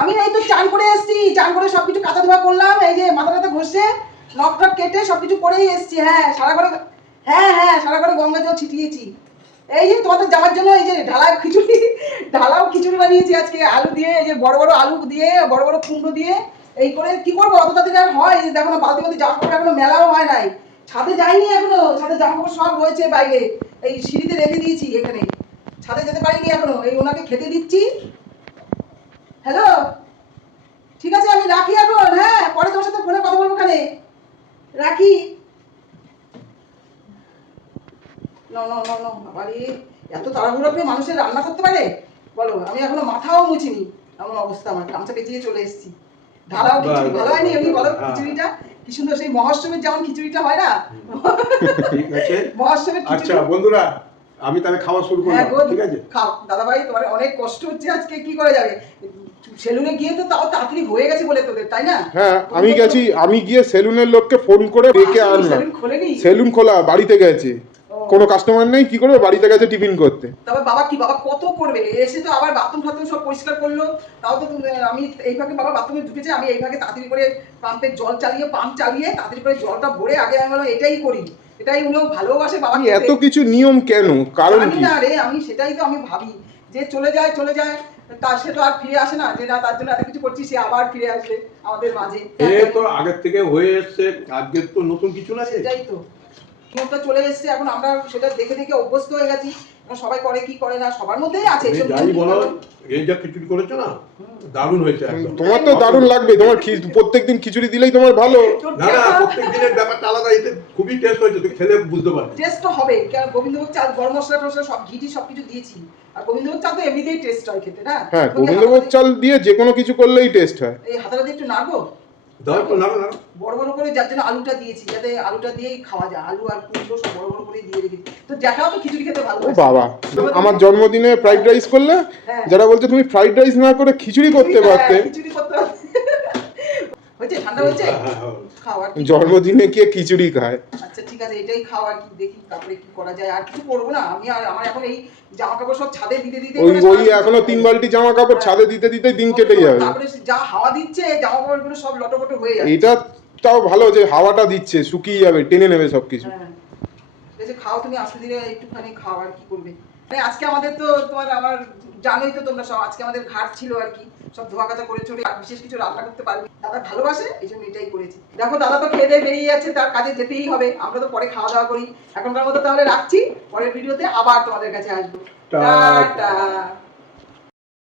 আমি এই তো চান করে এসেছি, চান করে সবকিছু কাঁচা ধোয়া করলাম, এই যে মাথা টাথা ঘষে নখ টক কেটে সবকিছু করেই এসেছি। হ্যাঁ সারা ঘরে, হ্যাঁ সারা ঘরে গঙ্গা জল ছিটিয়েছি। এই যে তোমাদের যাওয়ার জন্য এই যে ঢালাও খিচুড়ি বানিয়েছি আজকে, আলু দিয়ে, এই যে বড় বড় আলু দিয়ে, বড় বড় কুমড়ো দিয়ে। এই করে কি করবো, অত তাড়াতাড়ি আর হয়? দেখো না বালতি বালতি জামা কাপড় এখনো মেলাও হয় নাই, ছাদে যাইনি এখনো, ছাদে জামা কাপড় সব রয়েছে বাইরে, এই সিঁড়িতে রেখে দিয়েছি এখানে, ছাদে যেতে পারিনি এখনো। এই ওনাকে খেতে দিচ্ছি। হ্যালো, ঠিক আছে আমি রাখি এখন, হ্যাঁ পরে তোমার সাথে ফোনে কথা বলবো, ওখানে রাখি। বাবারে, এত তাড়াহুড়ো করে মানুষের রান্না করতে পারে বলো? আমি এখনো মাথাও মুছিনি, এমন অবস্থা আমার, গামছা পেঁচিয়ে চলে এসেছি। ঢালাও খিচুড়ি ভালো হয়নি? এমনি বলো খিচুড়িটা কি সুন্দর, সেই মহোৎসবের যেমন খিচুড়িটা হয় না, ঠিক আছে মহোৎসবের খিচুড়ি। আচ্ছা বন্ধুরা, আমি তাহলে খাওয়া শুরু করলাম, ঠিক আছে? খাও দাদা ভাই, তোমার অনেক কষ্ট হচ্ছে আজকে, কি করে যাবে? সেলুনে গিয়ে তো তাও তাড়াতাড়ি হয়ে গেছে বলে তোদের, তাই না? হ্যাঁ আমি গেছি, আমি গিয়ে সেলুনের লোককে ফোন করে ডেকে আনলাম। সেলুন খোলা, বাড়িতে গেছে, কোনো কাস্টমার নেই, কি করবে, বাড়িতে গেছে টিফিন করতে। তবে বাবা কি, বাবা কত করবে, এসে তো আবার বাথরুম ফাথরুম সব পরিষ্কার করলো। তাও তো আমি এই ফাঁকে বাবা বাথরুমে ঢুকেছে, আমি এই ফাঁকে তাড়াতাড়ি করে পাম্পের জল চালিয়ে, পাম্প চালিয়ে তাড়াতাড়ি করে জলটা ভরে আগে আমি বললাম এটাই করি, এটাই উনিও ভালোবাসে বাবা। এত কিছু নিয়ম কেন, কারণ কি? না রে, আমি সেটাই তো আমি ভাবি, যে চলে যায় তার, সে তো আর ফিরে আসে না, যে না তার জন্য এত কিছু করছি, সে আবার ফিরে আসবে আমাদের মাঝে। এ তো আগের থেকে হয়ে এসছে, আজকে তো নতুন কিছু না। সেটাই তো, নিয়মটা চলে এসছে, এখন আমরা সেটা দেখে দেখে অভ্যস্ত হয়ে গেছি। সবাই করে কি করে না, সবার মধ্যেই আছে। যাই বলো, এই যা খিচুড়ি করেছো না, দারুণ হয়েছে একদম। তোমার তো দারুণ লাগবে, তোমার প্রত্যেকদিন খিচুড়ি দিলেই তোমার ভালো। না না, প্রত্যেক দিনের ব্যাপারটা আলাদা, এতে খুবই টেস্ট হয়েছে, তুই খেলে বুঝতে পারবি। টেস্ট তো হবে, কারণ গোবিন্দভোগ চাল, গরম মশলা টসলা সব ঘি সবকিছু দিয়েছি, আর গোবিন্দভোগ চাল তো এমনিতেই টেস্ট হয় খেতে, না? হ্যাঁ, গোবিন্দভোগ চাল দিয়ে যে কোনো কিছু করলেই টেস্ট হয়। এই হাতাটা দিয়ে একটু নাড়বো, দাও তো, না না, বড় বড় করে, যার জন্য আলুটা দিয়েছি, যাতে আলুটা দিয়েই খাওয়া যায়, আলু আর কুমড়ো সব বড় বড় করে দিয়ে রেখেছি। তো দেখাও তো খিচুড়ি খেতে ভালো। ও বাবা, আমার জন্মদিনে ফ্রাইড রাইস করলে, যারা বলছে তুমি ফ্রাইড রাইস না করে খিচুড়ি করতে পারতে। খিচুড়ি করতে পারতে। হয়েছে, ঠান্ডা হয়েছে, খাও আর কি। জন্মদিনে কে খিচুড়ি খায়? আচ্ছা ঠিক আছে, এটাই খাও আর কি, দেখি তারপরে কি করা যায়। আর কিছু করবো না আমি, আর আমার এখন এই জামা কাপড় সব ছাদে দিতে দিতে ওই এখনো 3 বালতি জামা কাপড় ছাদে দিতে দিতে দিন কেটে যাবে। তারপরে যা হাওয়া দিচ্ছে, জামা কাপড়গুলো সব লটপট হয়ে যাচ্ছে। এটা তাও ভালো যে হাওয়াটা দিচ্ছে, শুকিয়ে যাবে, টেনে নেবে সবকিছু। এই যে খাও তুমি, আস্তে ধীরে একটুখানি খাও, আর কি করবে। মানে আজকে আমাদের তো তোমার, আমার জানোই তো তোমরা সব, আজকে আমাদের ঘাট ছিল আর কি, সব ধোয়া কাচা করে চলে, আর বিশেষ কিছু রান্না করতে পারবে। দাদা ভালোবাসে, এই জন্য এটাই করেছি। দেখো দাদা তো খেয়ে দিয়ে বেরিয়ে যাচ্ছে, তার কাজে যেতেই হবে, আমরা তো পরে খাওয়া দাওয়া করি। এখনকার মতো তাহলে রাখছি, পরের ভিডিওতে আবার তোমাদের কাছে আসবো। টাটা।